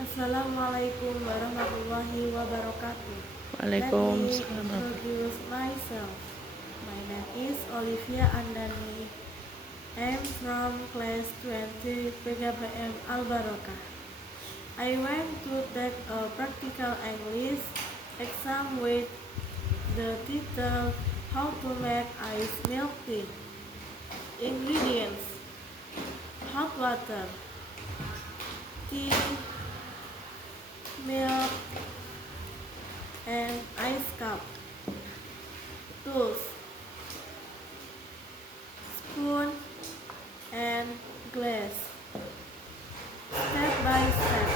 Assalamualaikum warahmatullahi wabarakatuh. Let me Waalaikumsalam. introduce myself. My name is Olivia Andani. I'm from class 20 PKPM Al Barakah. I went to take a practical English exam with the title How to make ice milk tea. Ingredients: hot water, tea, milk, and ice cup. Tools: spoon and glass. Step by step.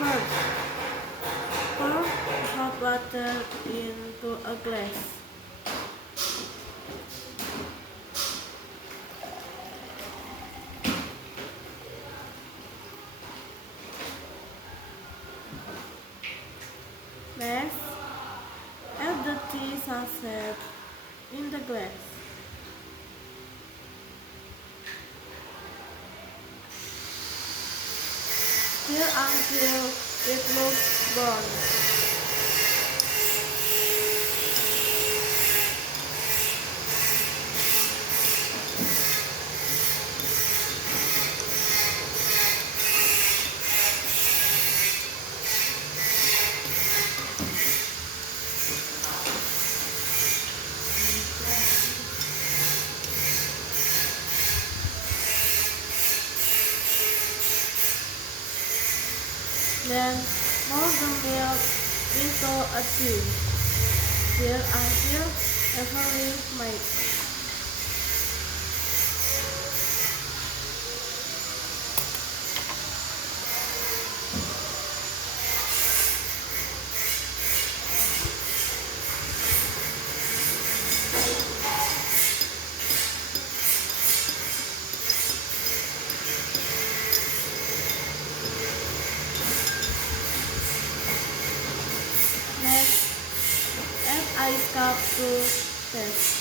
First, pour hot water into a glass. Next, add the tea sachet in the glass. Stir until it looks brown. Then pour the milk into a dish. Stir until evenly mixed. Next, add ice cup to taste.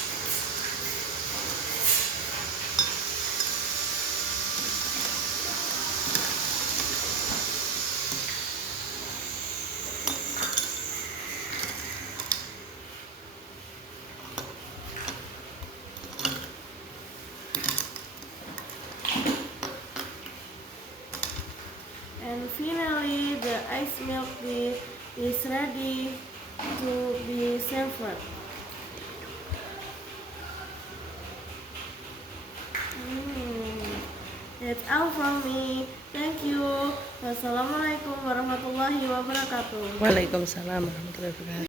And finally, the ice milk tea is ready to be served. That's all from me. Thank you. Wassalamualaikum warahmatullahi wabarakatuh. Waalaikumsalam warahmatullahi wabarakatuh.